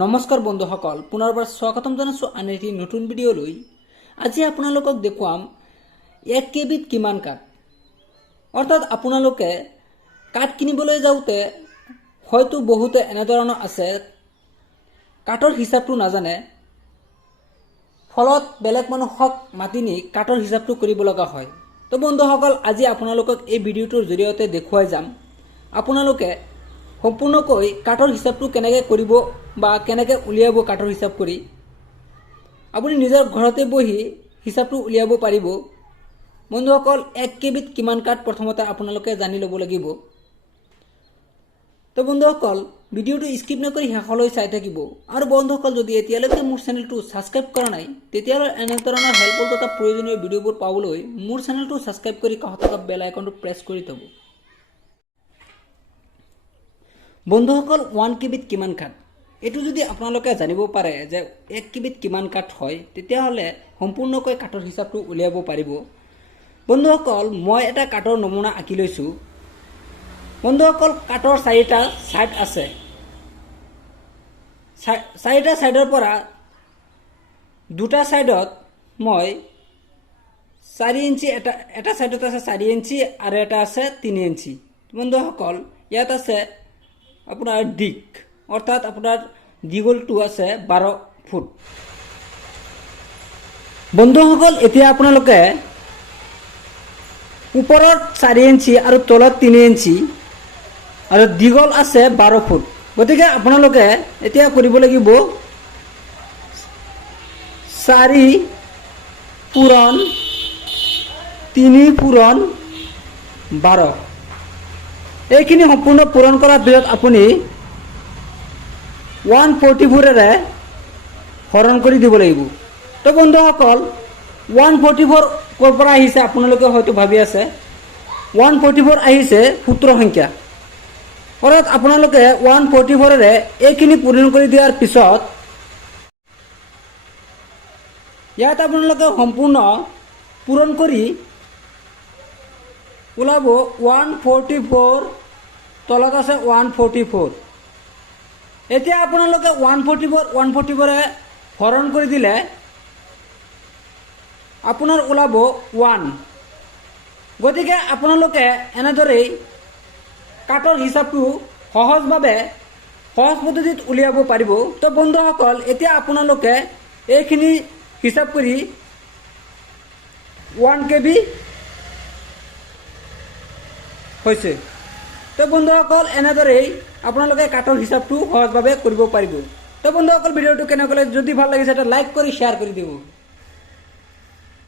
নমস্কাৰ বন্ধুসকল, পুনৰবাৰ স্বাগতম জনাইছোঁ আন এটি নতুন ভিডিঅ'লৈ। আজি আপোনালোকক দেখুৱাম 1 কেবিত কিমান কাঠ। অৰ্থাৎ আপোনালোকে কাঠ কিনিবলৈ যাওঁতে হয়তো বহুতে এনেধৰণৰ আছে কাঠৰ হিচাপটো নাজানে, ফলত বেলেগ মানুহক মাতি নি কাঠৰ হিচাপটো কৰিব লগা হয়। তো বন্ধুসকল, আজি আপোনালোকক এই ভিডিঅ'টোৰ জৰিয়তে দেখুৱাই যাম আপোনালোকে সম্পূৰ্ণকৈ কাঠৰ হিচাপটো কেনেকৈ কৰিব বা কেনেকৈ উলিয়াব। কাঠৰ হিচাপ কৰি আপুনি নিজৰ ঘৰতে বহি হিচাপটো উলিয়াব পাৰিব। বন্ধুসকল, 1 কেবিত কিমান কাঠ প্ৰথমতে আপোনালোকে জানি ল'ব লাগিব। তো বন্ধুসকল, ভিডিঅ'টো স্কিপ নকৰি শেষলৈ চাই থাকিব। আৰু বন্ধুসকল, যদি এতিয়ালৈকে মোৰ চেনেলটো ছাবস্ক্ৰাইব কৰা নাই তেতিয়াহ'লে এনেধৰণৰ হেল্পফুল তথা প্ৰয়োজনীয় ভিডিঅ'বোৰ পাবলৈ মোৰ চেনেলটো ছাবস্ক্ৰাইব কৰি কাষত থকা বেল আইকনটো প্ৰেছ কৰি থ'ব। বন্ধুসকল, 1 কেবিত কিমান কাঠ এইটো যদি আপোনালোকে জানিব পাৰে যে 1 কেবিত কিমান কাঠ হয়, তেতিয়াহ'লে সম্পূৰ্ণকৈ কাঠৰ হিচাপটো উলিয়াব পাৰিব। বন্ধুসকল, মই এটা কাঠৰ নমুনা আঁকি লৈছোঁ। বন্ধুসকল, কাঠৰ 4টা ছাইড আছে। 4টা ছাইডৰ পৰা 2টা ছাইডত মই 4 ইঞ্চি এটা ছাইডত আছে 4 ইঞ্চি আৰু এটা আছে 3 ইঞ্চি। বন্ধুসকল, ইয়াত আছে আপোনাৰ দিক, অৰ্থাৎ আপোনাৰ দীঘলটো আছে 12 ফুট। বন্ধুসকল, এতিয়া আপোনালোকে ওপৰত 4 ইঞ্চি আৰু তলত 3 ইঞ্চি আৰু দীঘল আছে 12 ফুট। গতিকে আপোনালোকে এতিয়া কৰিব লাগিব 4 পূৰণ 3 পূৰণ 12। এইখিনি সম্পূৰ্ণ পূৰণ কৰাৰ পিছত আপুনি 144ৰে হৰণ কৰি দিব লাগিব। তো বন্ধুসকল, 144 ক'ৰ পৰা আহিছে আপোনালোকে হয়তো ভাবি আছে। 144 আহিছে সূত্ৰ সংখ্যা। অৰ্থাৎ আপোনালোকে 144ৰে এইখিনি পূৰণ কৰি দিয়াৰ পিছত ইয়াত আপোনালোকে সম্পূৰ্ণ পূৰণ কৰি ওলাব 144, তলত আছে 144। এতিয়া আপোনালোকে 144ৰে হৰণ কৰি দিলে আপোনাৰ ওলাব 1। গতিকে আপোনালোকে এনেদৰেই কাঠৰ হিচাপটো সহজ পদ্ধতিত উলিয়াব পাৰিব। তো বন্ধুসকল, এতিয়া আপোনালোকে এইখিনি হিচাপ কৰি 1 কেবি হৈছে। তো বন্ধুসকল, এনেদৰেই আপোনালোকে কাঠৰ হিচাপটো সহজভাৱে কৰিব পাৰিব। তো বন্ধুসকল, ভিডিঅ'টো কেনেকৈ যদি ভাল লাগিছে এটা লাইক কৰি শ্বেয়াৰ কৰি দিব।